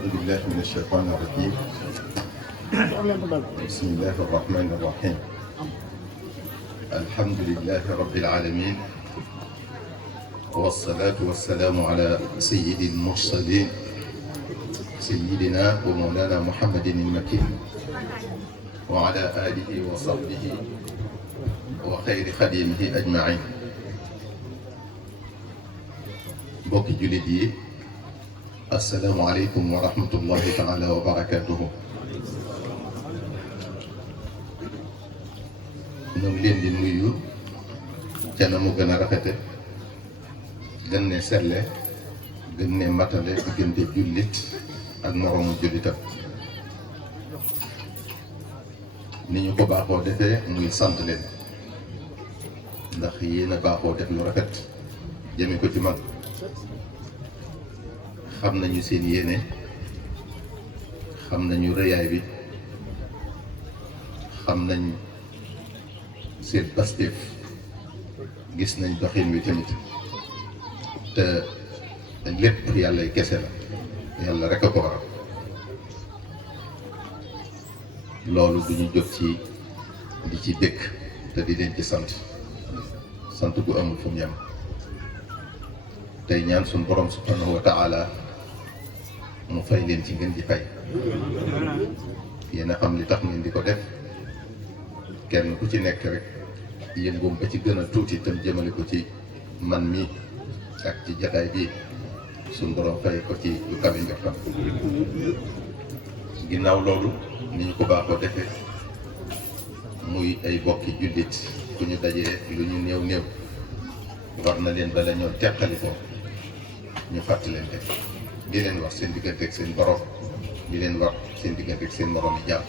أعوذ بالله من الشيطان الرجيم. بسم الله الرحمن الرحيم. الحمد لله رب العالمين، والصلاة والسلام على سيد المرسلين سيدنا ومولانا محمد المكين وعلى آله وصحبه وخير خديمه أجمعين. بوكي جلدي، السلام عليكم ورحمة الله تعالى وبركاته. ñoo ngi leen di nuyu ca na mu gën a rafete gën ne selle gën ne matale diggante jullit ak moroomu jullitam. ni ñu ko baaxoo defee muy sant leen ndax yéen a baaxoo def lu rafet jëme ko ci man. xam nañu seen yéene, xam nañu rëyaay bi, xam nañ seen pastéef, gis nañ doxin wi tamit te lépp yàlla kese la, yàlla rek a ko waral. loolu du ñu jóg ci di ci dëkk te di leen ci sant gu amul fu mu yem. tey ñaan suñu borom subhanahu wa taala mu fay leen ci ngeen di fay. yéen a xam li tax ngeen di ko def, kenn ku ci nekk rek yëngoom ba ci gën a tuuti tam jëmale ko ci man mi ak ci jataay bi suñu borom fay ko ci lu kawe njortam. ginnaaw loolu ni ñu ko baaxoo defee muy ay bokki jullit ku ñu dajee lu ñu néew néew war na leen bala ñoo teqali ko ñu fàttalante di leen wax seen diggante ak seen borom, di leen wax seen diggante ak seen morom yi jàmm.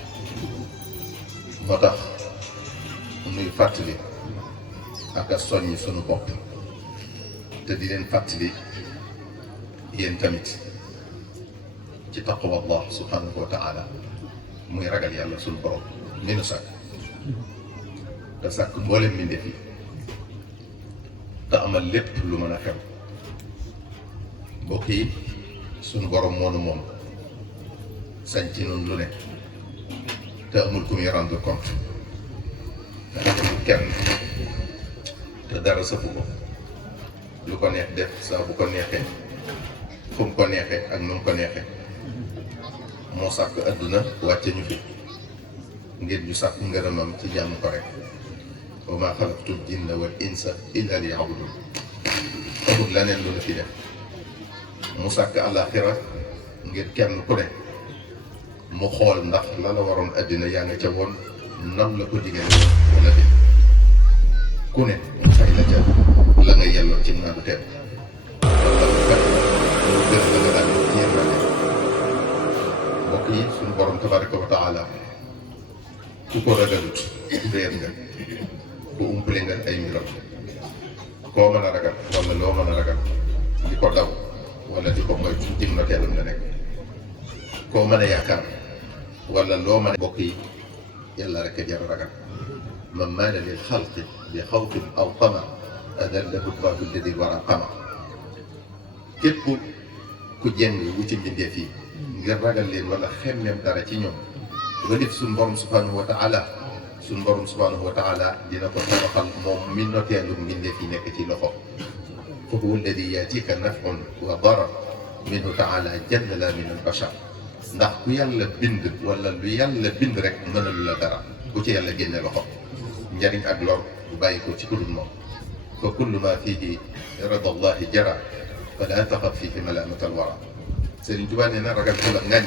moo tax nuy fàttali ak a soññi sunu bopp te di leen fàttali yéen tamit ci taqwa Allah subhanahu wa taala, muy ragal yàlla sunu borom mi nu sàkk te sàkk mboolem mbindeef yi te amal lépp lu mën a xew. mbokk yi, sunu borom moonu moom sañ ci noonu lu ne te amul ku muy rendre compte, ndax amul kenn te dara sëfu ko. lu ko neex def saa bu ko neexee, fu mu ko neexee ak nu mu ko neexee. moo sàkk adduna wàcce ñu fi ngir ñu sàkk ngërëmam ci jàmm ko rek. wa maa xalaqtul jinna wal insa illa liya'budun. amul leneen lu la fi def. mu sàkk àllaaxira ngir kenn ku ne mu xool ndax la la waroon addina yaa nga ca woon nam la ko diggee wala déet. ku ne mu fay la ca la nga yelloo ci naa du teew. mbokk yi, suñu borom tabaraka wa taala ku ko ragalut réer nga, ku umpale nga ay mbiram. koo mën a ragal wala loo mën a ragal di ko daw wala di ko moy ci na teelam la nekk. koo mën a yaakaar wala loo mën a mbokk yi, yàlla rek a jar a ragal. man maala lil xalqi bi xawfin aw tama adallahu llahu alladi wara qama. képp ku jeng wuti mbindeef yi ngir ragal leen wala xemmeem dara ci ñoom ba def suñu borom subhanahu wa taala, suñu borom subhanahu wa taala dina ko tabaxal moom mi noteelu mbindeef yi nekk ci loxo. fa huwa alladi yaatika nafun wa darar minhu taala jalla la min al bashar. ndax ku yàlla bind wala lu yàlla bind rek mënalu la dara ku ci yàlla génne loxo. njariñ ak lor bu bàyyi ko ci kudul moom. fa kullu ma fihi rida allahi jara fala taxaf fihi malaamata al wara. Sëriñ Tuubaa nee na ragal ku la ngàññ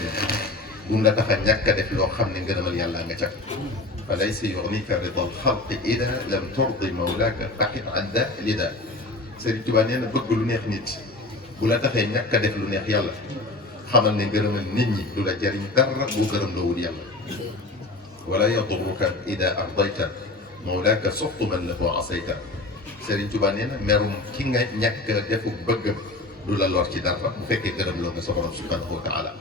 bu mu la tax a ñàkk a def loo xam ne ngërëmal yàlla nga ca. fa laysa yughnika rida al xalqi ida lam turdi mawlaaka faqit an da lida. Sëriñ Tuubaa nee na bëgg lu neex nit bu la taxee ñàkk a def lu neex yàlla xamal ne ngërëmal nit ñi du la jariñ dara boo gërëm loo wut yàlla. wala yadurruka ida ardayta mawlaaka suxtu man lahu asayta. Sëriñ Tuubaa nee na merum ki nga ñàkk a defu bëggam du la lor ci dara bu fekkee gërëm loo nga sa borom subhanahu wa taala.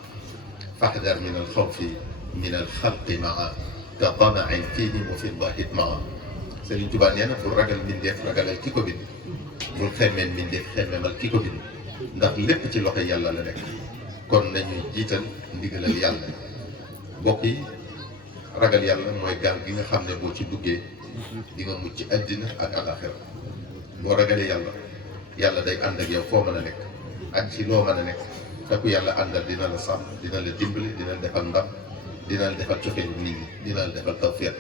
fahdar min al xawfi min al xalqi maa ka tamain fihim wa fi llahi maa. Sëriñ Tuubaa nee na bul ragal mbindeef, ragalal ki ko bind. bul xemmeen mbindeef, xemmeemal ki ko bind. ndax lépp ci loxo yàlla la nekk. kon nañuy jiital ndigalal yàlla. mbokk yi ragal yàlla mooy gaal gi nga xam ne boo ci duggee di nga mucc àddina ak àllaaxira. boo ragalee yàlla yàlla day ànd ak yow foo mën a nekk ak ci loo mën a nekk te ku yàlla àndal dina la sàmm, dina la dimbali, dina la defal ndam, dina la defal cofeelu nit ñi, dina la defal tawfiq.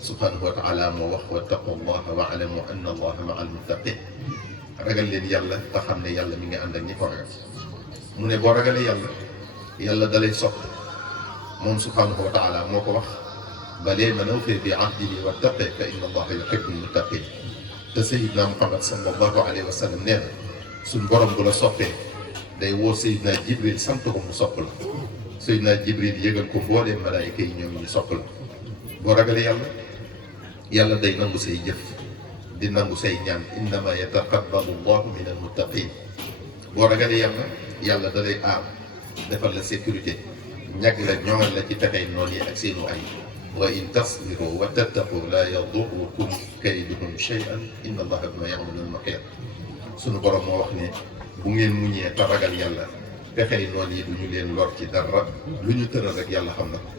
subhanahu wa taala moo wax wattaqu llaha wa alamu anna allaha maa al muttaqin. ragal leen yàlla te xam ne yàlla mi ngi ànd ak ñi ko ragal. mu ne boo ragalee yàlla yàlla dalay sopp moom subhanahu wa taala moo ko wax balee man awfaa bi ahdihi wattaqaa fa inna allaha yuhibbul muttaqin. te Seydina Muhammad sallallahu alayhi wa sallam nee na suñ borom bu la soppee day woo Seydina Jibril sant ko mu sopp la. Seydina Jibril yëgal ko mbooleem malaayika yi ñoom ñu sopp la. boo ragalee yàlla yàlla day nangu say jëf di nangu say ñaan innama yataqabbalu llahu min al muttaqin. boo ragalee yàlla yàlla da lay aar defal la sécurité ñag la ñoŋal la ci pexey noon yi ak seenu ay. wa in tasbiru wa tattaqu laa yadurrukum kayduhum shay'an inna allaha bimaa ya'maluuna muhiit. sunu borom moo wax ne bu ngeen muñee te ragal yàlla pexey noon yi du ñu leen lor ci dara lu ñu tëral rek yàlla xam na ko.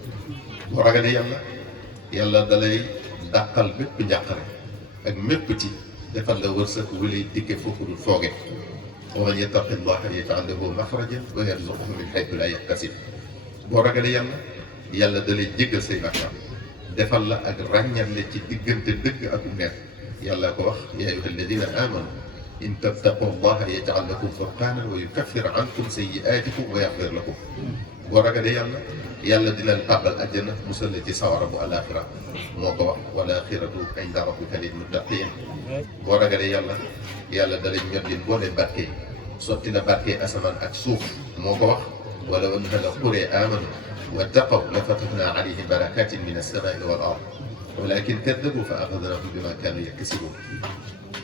boo ragalee yàlla yàlla dalay dàqal bépp njàqare ak mépp ci defal la wërsëg wu lay dikke foofu dul fooge. wa man yattaqi llaha yaj'al lahu maxrajan wa yarzuqhu min haythu laa yahtasib. boo ragalee yàlla yàlla dalay jéggal say bàkkaar defal la ak ràññale ci diggante dëgg ak neen. yàlla ko wax yaa ayyuha alladina amanu in tattaqu llaha yaj'al lakum furqanan wa yukaffir ankum sayyi'atikum wa yaghfir lakum. boo ragalee yàlla yàlla dina la tàbbal àjjana musal la ci sawara bu alaaxira. moo ko wax wal aaxiratu inda rabbika lil muttaqiin. boo ragalee yàlla yàlla dalay ñoddil boole barke yi sotti la barke asamaan ak suuf. moo ko wax walaw anna ahla qura aamanu wattaqaw la fatahna alayhim barakatin min as-samaa'i wal ard walakin kaddabu fa axadnahum bima kaanu yaksibuun.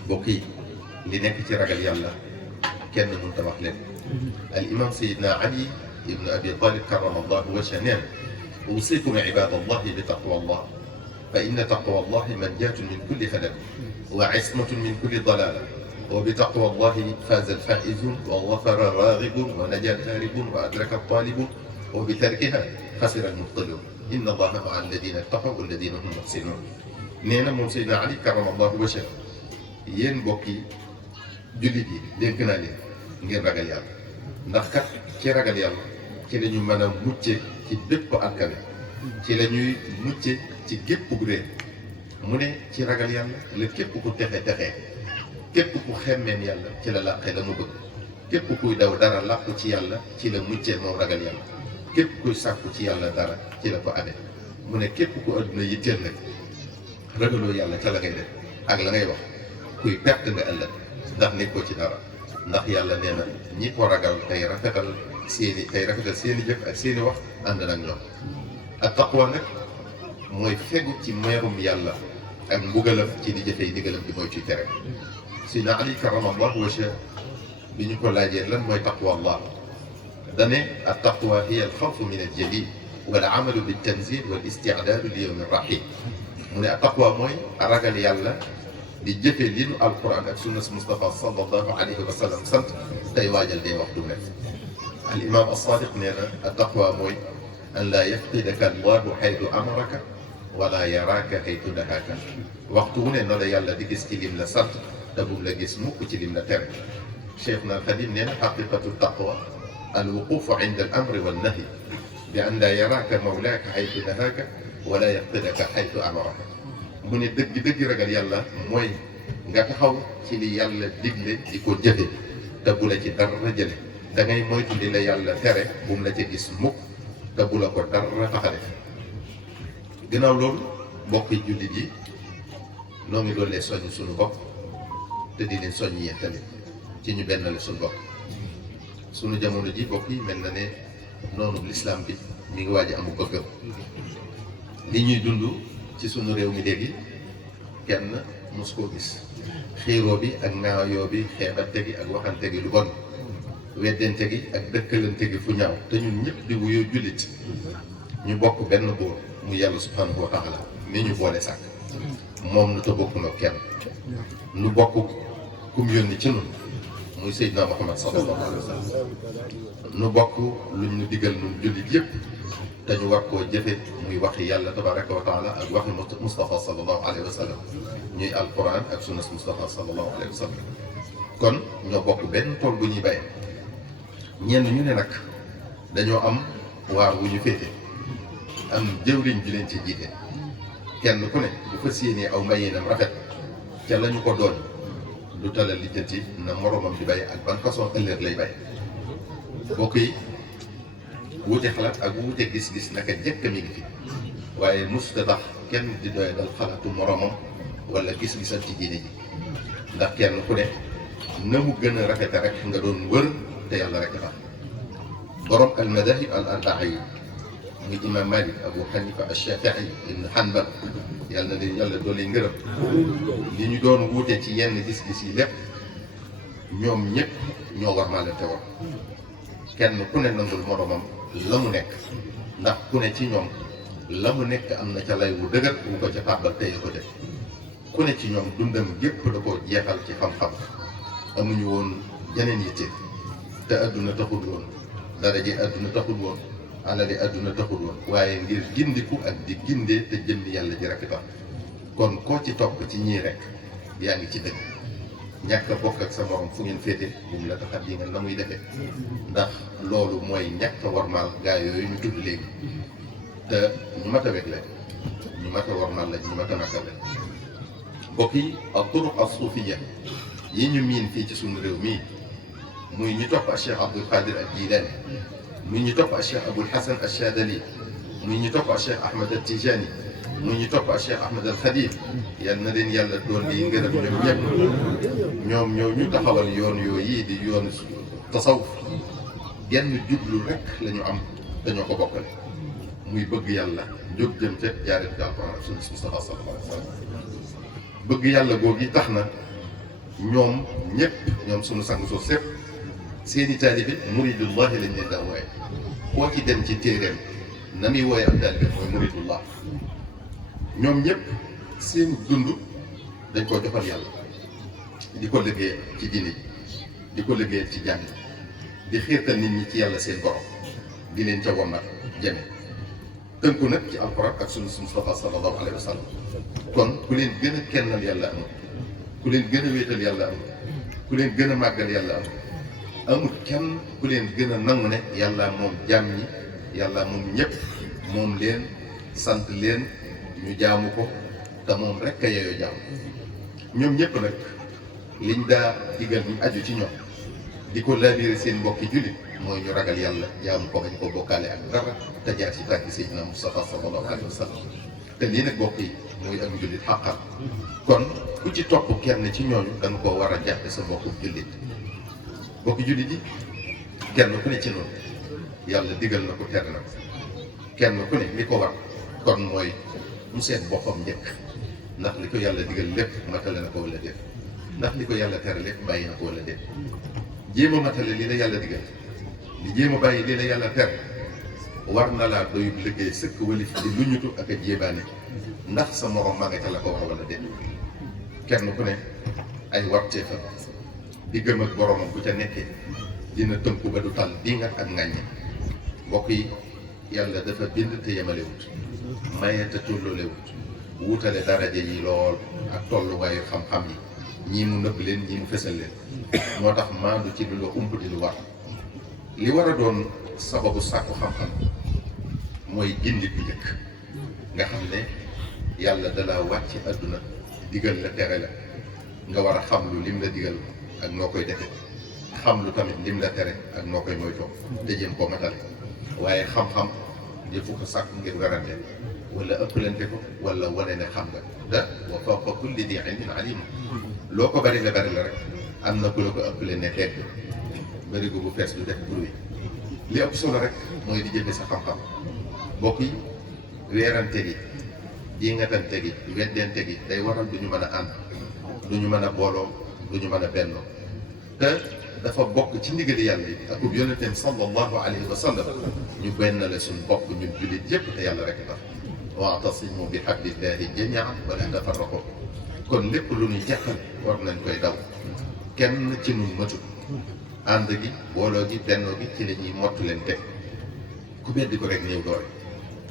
mbokk yi li nekk ci ragal yàlla kenn mënut a wax leen. al imam Seydina Ali ibn Abi Talib karramallahu wajhahu nee na uusiikum ibaadallahi bi taqwallah fa inna taqwallahi manjaatun min kulli halak wa ismatun min kulli dalaala wa bi taqwallahi faaza al-faa'izuun wa zafara ar-raagibuun wa najaa al-haaribuun wa adraka at-taalibuun wa bi tarkihaa xasira al-mubtiluun inna allaha ma'a alladina ttaqaw walladina hum muhsinuun. nee na moom Seydina Ali karramallahu wajhahu yéen mbokk yi jullit yi dénk naa leen ngeen ragal yàlla ndax kat ci ragal yàlla ci la ñu mën a mucce ci bépp alkane ci la ñuy mucce ci gépp réer. mu ne ci ragal yàlla la képp ku texe képp ku xemmeen yàlla ci la làqee la mu bëgg. képp kuy daw dara làqu ci yàlla ci la muccee moom ragal yàlla. képp kuy sàkku ci yàlla dara ci la ko amee. mu ne képp ku adduna yitteel nag ragaloo yàlla ca la ngay def ak la ngay wax kuy perte nga ëllëg ndax nekkoo ci dara. ndax yàlla nee na ñi ko ragal tey rafetal seeni jëf ak seeni wax ànd nag ñoom. ak taqwa nag mooy fegu ci meerum yàlla ak mbugalam ci di jëfee ndigalam di mooy ciy tere. Sayyidina Ali karramallahu wajhahu bi ñu ko laajee lan mooy taqwa Allah dane at taqwa hiya al xawfu min al jalil wal amalu bil tanzil wal isti'dadu li yawmi rahim. mu ne at taqwa mooy ragal yàlla di jëfee li nu alquran ak sunna Mustafa sallallahu alayhi wa sallam sant tey waajal dee waxtu nekk. al imam as-Sadiq nee na at taqwa mooy an laa yafqidaka allahu xaytu amaraka wala yaraaka xaytu nahaaka. waxtu wu ne no la yàlla di gis ci lim la sant te bu la gis mukk ci lim la tere. Cheikhna al-Xadim nee na xaqiqatu taqwa alwuqufu inda al-amri wan-nahyi bi an laa yaraaka mawlaaka xaytu nahaaka wala yafqidaka xaytu amaraka. mu ne dëgg ragal yàlla mooy nga taxaw ci li yàlla digle di ko jëfe te bu la ci dara jële da ngay moytu li la yàlla tere bu mu la ci gis mukk te bu la ko dara tax a def. ginnaaw loolu mbokki jullit yi noo ngi doon leen soññ suñu bopp te di leen soññ yéen tamit ci ñu benn la suñu bopp. suñu jamono ji mbokk yi mel na ne noonu lislaam bi mi ngi waaj a amu bëggam. li ñuy dund ci sunu réew mi léegi kenn mos koo gis. xiiroo bi ak ngaayoo bi xeebante gi ak waxante gi lu bon weddente gi ak dëkkalante gi fu ñaaw te ñun ñëpp di wuyoo jullit ñu bokk benn buur mu yàlla subhanahu wa taala mi ñu boole sàkk moom nu te bokk noo kenn nu bokk kum yónni ci nun muy Seydina Muhammad sallallahu alayhi wa sallam nu bokk luñ ñu digal nun jullit yëpp te ñu war koo jëfe muy waxi yàlla tabaraka wa taala ak waxi Mustafa sallallahu alayhi wa sallam ñuy alquran ak sunnas Mustafa sallallahu alayhi wa sallam kon ñoo bokk benn tool bu ñuy bay ñenn ñu ne nag dañoo am waar wu ñu féete am jëwriñ ji leen ci jiite kenn ku ne bu fas yéenee aw mbayeenam rafet ca la ñu ko doon du tala lijjanti na moromam di bay ak ban façon ëllëg lay bay bokk yi wuute xalaat ak wuute gis-gis naka jëkk mi ngi fi waaye musta tax kenn di doy dal xalaatu moromam wala gis-gisal ci diine ji ndax kenn ku ne na mu gën a rafete rek nga doon wër te yàlla rek tax borom al madahib al arbaa yi muy imam Malik Abu Hanifa Ash-Shafi'i ibn Hanbal yàlla na leen yàlla doole ngërëm li ñu doon wuute ci yenn gis-gis yi lépp ñoom ñëpp ñoo war maa leen te war kenn ku ne nangul moromam la mu nekk ndax ku ne ci ñoom la mu nekk am na ca lay wu dëgër wu ko ca tàbbal teye ko def ku ne ci ñoom dundam gépp da ko jeexal ci xam-xam amuñu woon jeneen yitte te adduna taxul woon daraje adduna taxul woon alali adduna taxul woon waaye ngir gindiku ak di gindee te jëmmi yàlla ji rekk tax kon koo ci topp ci ñii rek yaa ngi ci dëgg ñàkk a bokk ak sa morom fu ngeen féete bu mu la tax a di nga na muy defee ndax loolu mooy ñàkk a warmaal gaa yooyu ñu tudd léegi te ñu mat a weg la ñu mat a warmaal la ñu mat a màggal la mbokk yi ak turuq as suufiya yi ñu miin fii ci suñu réew mii muy ñu topp ak Cheikh Abdul Qadir al Jilani muy ñu topp ak Cheikh Abul Hasan al Shadali muy ñu topp ak Cheikh Ahmed al Tijani muy ñu topp ak Cheikh Ahmed al Khadim yal na leen yàlla doon di ngërëm ñoom ñëpp ñoom ñoo ñu taxawal yoon yooyu di yoon tasawuf genn jublu rek la ñu am dañoo ko bokkale muy bëgg yàlla jóg jëm ca jaaree ci Alxuraan ak sunna Mustafa sallallahu alayhi wa sallam bëgg yàlla googu tax na ñoom ñëpp ñoom suñu sang soo sépp seeni taalibe muridullahi lañ leen daa wooye koo ci dem ci téeréem na muy wooye am taalibe mooy muridullah ñoom ñëpp seen dund dañ koo joxal yàlla di ko liggéey ci diine ji di ko liggéey ci jàng di xiirtal nit ñi ci yàlla seen borom di leen ca wommat jëme tënku nag ci alquran ak sunna Mustafa sallallahu alayhi wa sallam kon ku leen gën a kennal yàlla amul ku leen gën a wéetal yàlla amul ku leen gën a màggal yàlla amul amul kenn ku leen gën a nangu ne yàlla moom jaam ñi yàlla moom ñëpp moom leen sant leen ñu jaamu ko te moom rek a yeyoo jaamu ñoom ñëpp nag liñ daa digal ñu aju ci ñoom di ko labiré seen mbokki jullit mooy ñu ragal yàlla jaamu ko bañ ko bokkaale ak dara te jaar ci tànki Seydina Mustafa sallallahu alayhi wa sallam te lii nag bokk yi mooy ak jullit xàqal kon ku ci topp kenn ci ñooñu da nga koo war a jàppe sa mbokku jullit mbokki jullit yi kenn ku ne ci noonu yàlla digal na ko tere na ko kenn ku ne li ko war kon mooy mu seet boppam njëkk ndax li ko yàlla digal lépp matale na ko wala déet ndax li ko yàlla tere lépp bàyyi na ko wala déet jéem a matale lii la yàlla digal li jéem a bàyyi lii la yàlla tere war na laa doyub liggéey sëkk walif di luñutu ak a jéebaane ndax sa morom ma nga ca la ko war wala déet kenn ku ne ay warteefam di gëm ak boromam bu ca nekkee dina tënku ba du tal dingat ak ŋàññe mbokk yi yàlla dafa bind te yemalewut maye te tolloolewut wutale daraja yi lool ak tolluwaayu xam-xam yi ñii mu nëbb leen ñii mu fesal leen moo tax maandu ci lu la ump di lu war li war a doon sababu sàkku xam-xam mooy gindi bu njëkk nga xam ne yàlla dala wàcc àdduna digal la tere la nga war a xam lu lim la digal ak noo koy defe xam lu tamit lim la tere ak noo koy moytoo te jéem koo matale waaye xam-xam defu ko sàkk ngir werante wala ëppalante ko wala wane ne xam nga te wa fawqa kulli di ilmin alim loo ko bari la rek am na ku la ko ëppale ne xeet barigo bu fees du def bruit li ëpp solo rek mooy di jëfe sa xam-xam mbokk yi weerante gi dingatante gi weddente gi day waral du ñu mën a ànd du ñu mën a booloo du ñu mën a bennoo te dafa bokk ci ndigali yàlla yi ak ub yonenteem sallallahu alayhi wa sallam ñu benn la suñ bopp ñun jullit yépp te yàlla rek tax wa'tasimu bi hablillahi jami'an wa la tafarraqu kon lépp lu ñuy jàppal war nañ koy daw kenn ci ñun matut ànd gi booloo gi bennoo gi ci la ñuy mottu leen teg ku beddi ko rek néew doole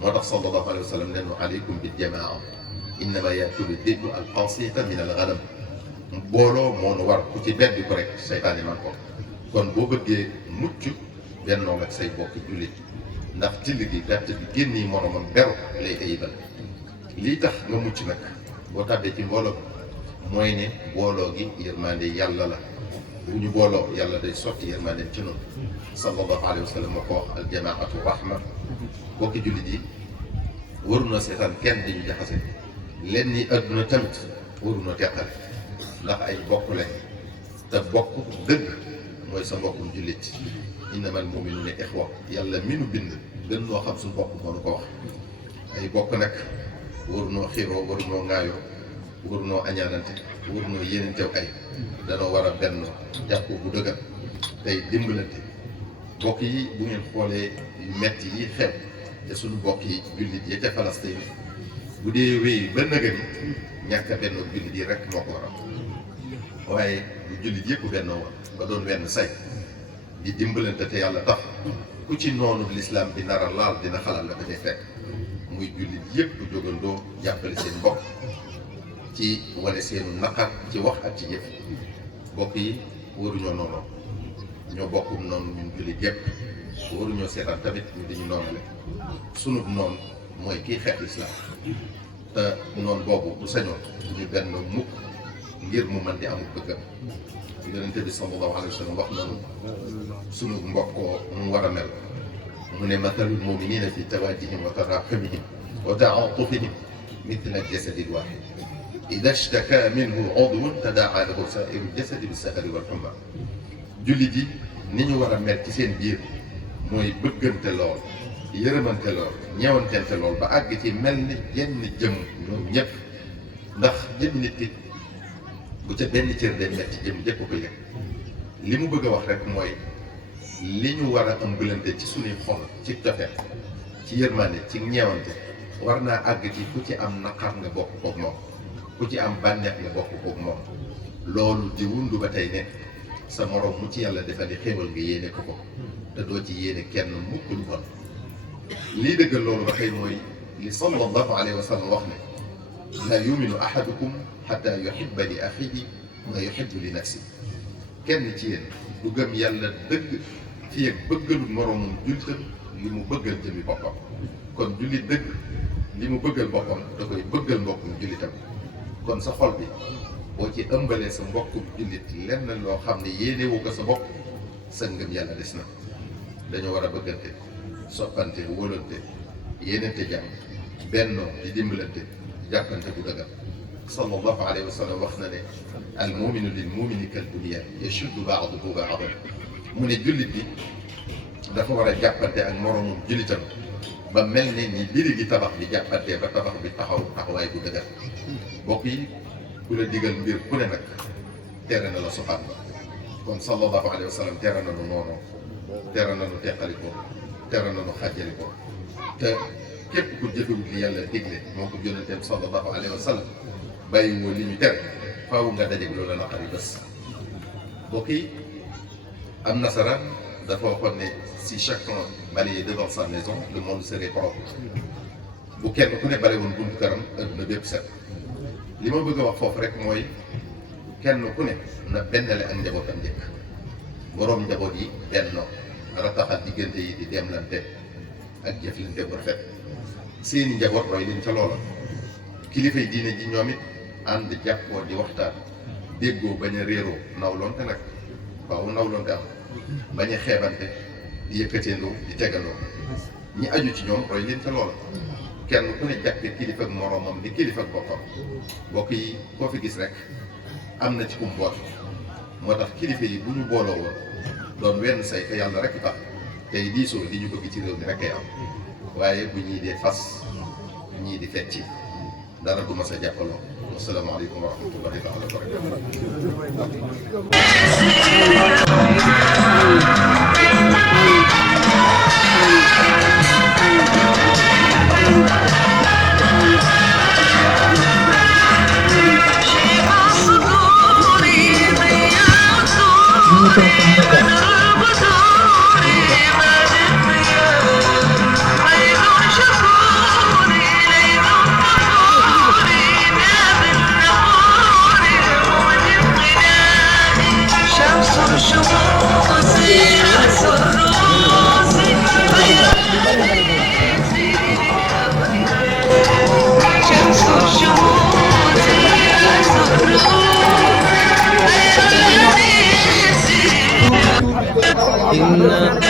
moo tax sallallahu alayhi wa sallam ne nu aleykum bil jamaa innama yakulu dibbu al qasita min al ghanam booloo moo nu war ku ci beddi ko rek seytaane man ko kon boo bëggee mucc bennoo ak say bokk jullit ndax till gi gàtt bi génni moromam beru lay ayibal lii tax nga mucc nag boo tàbbee ci mbooloo mooy ne booloo gi yërmande yàlla la bu ñu booloo yàlla day sotti yërmande ci noonu sallallahu alayhi wa sallam moo ko wax al jamaatu rahma bokki jullit yi warunoo seetaan kenn di ñu jaxase leen ni adduna tamit warunoo teqale ndax ay bokk lañ te bokk dëgg mooy sa mbokkum jullit innamal mu'minuuna ixwa yàlla mi nu bind gën noo xam suñu bopp moo nu ko wax ay bokk nag warunoo xiiroo warunoo ŋaayoo warunoo añaanante warunoo yéenantew ay danoo war a benn jàppoo bu dëgër tey dimbalante bokk yi bu ngeen xoolee yu metti yi xew te suñu bokk yi jullit yi ca Palestine bu dee wéy ba nëgëni ñàkk a benn jullit yi rek moo ko waral waaye bu jullit yëpp bennoo woon ba doon wenn say di dimbalante te yàlla tax ku ci noonu lislaam bi nar a laal dina xalaat la ko cay fekk muy jullit yëpp jógandoo jàppale seen mbokk ci wane seenu naqar ci wax ak ci jëf bokk yi waruñoo noonu ñoo bokkum noonu ñun jullit yëpp waruñoo seetaan tamit ñu dañu noonale sunu noonu mooy kii xeex lislaam te noonu boobu bu sañoon ñu benn mukk ngir mu mën di amul bëggam yonente bi sallallahu alayhi wa sallam wax nanu sunu mbokkoo mu war a mel mu ne mathalul muminina fi tawaddihim wa tarahumihim wa taatufihim mithla al-jasadi al-wahid ida shtaka minhu udwun tadaa lahu sairu al-jasadi bis-sahari wal-humma jullit yi ni ñu war a mel ci seen biir mooy bëggante lool yërëmante lool ñeewantente lool ba àgg ci mel ni jenn jëm ñoom ñëpp ndax jëm nit ki bu ca benn cër day metti jëm jëpp ko yëg li mu bëgg a wax rek mooy li ñu war a ëmbalante ci suñuy xol ci cofeel ci yërmande ci ñeewante war naa àgg ci ku ci am naqar nga bokk koog moom ku ci am bànneex nga bokk koog moom loolu di wundu ba tey ne sa morom mu ci yàlla defali xéewal nga yéene ko ko te doo ci yéene kenn mukk lu bon lii dëggal loolu ba tey mooy li sallallahu alayhi wa sallam wax ne la yuminu ahadukum xata yuhibba li axihi ma yuhibbu li nafsi kenn ci yéen du gëm yàlla dëgg fi ak bëggalul moroomum jullitam li mu bëggal jëmi boppam kon jullit dëgg li mu bëggal boppam da koy bëggal mbokkum jullitam kon sa xol bi boo ci ëmbalee sa mbokkum jullit lenn loo xam ne yéenewu ko sa bopp sa ngëm yàlla des na dañoo war a bëggante soppante wóolante yéenante jàmm bennoo di dimbalante jàppante bu dëggal sallallahu alayhi wa sallam wax na ne al muminu lil mumini kal bunyan yashuddu ba'duhu ba'dan mu ne jullit bi dafa war a jàppante ak moroomum jullitam ba mel ne ni biri gi tabax bi jàppante ba tabax bi taxawaay bu dëgër bokk yi ku la digal mbir ku ne nag tere na la soxaan ba kon sallallahu alayhi wa sallam tere na nu noonu tere na nu teqalikoo tere na nu xàjjalikoo te képp ku jëfewut li yàlla digle moo ko yonenteem sallallahu alayhi wa sallam bàyyi woo li ñu tere faaw nga dajeeg loolu naqari bés mbokk yi am nasaraan dafa waxoon ne si chacun balayait devant sa maison le monde serait propre bu kenn ku ne bale woon buntu këram adduna bépp set li ma bëgg a wax foofu rek mooy kenn ku ne na bennale ak njabootam njëkk boroom njaboot yi bennoo rataxal diggante yi di demlante ak jëflante bu rafet seeni njaboot roy leen ca loola kilifa yi diine ji ñoom it ànd jàppoo di waxtaan déggoo bañ a réeroo nawloonte nag waaw nawloonte am bañ a xeebante di yëkkateendoo di tegandoo ñi aju ci ñoom roy leen ca loola kenn ku ne jàppe kilifa ak moroomam di kilifa ak boppam mbokk yi koo fi gis rek am na ci kum boot moo tax kilifa yi bu ñu booloo woon doon wenn say te yàlla rek tax tey diisoo li ñu bëgg ci réew mi rek kay am waaye bu ñii dee fas ñii di fecci dara du ma sa jàppaloo wasalaamaaleykum wa rahmatullahi taala wa barakatuh إن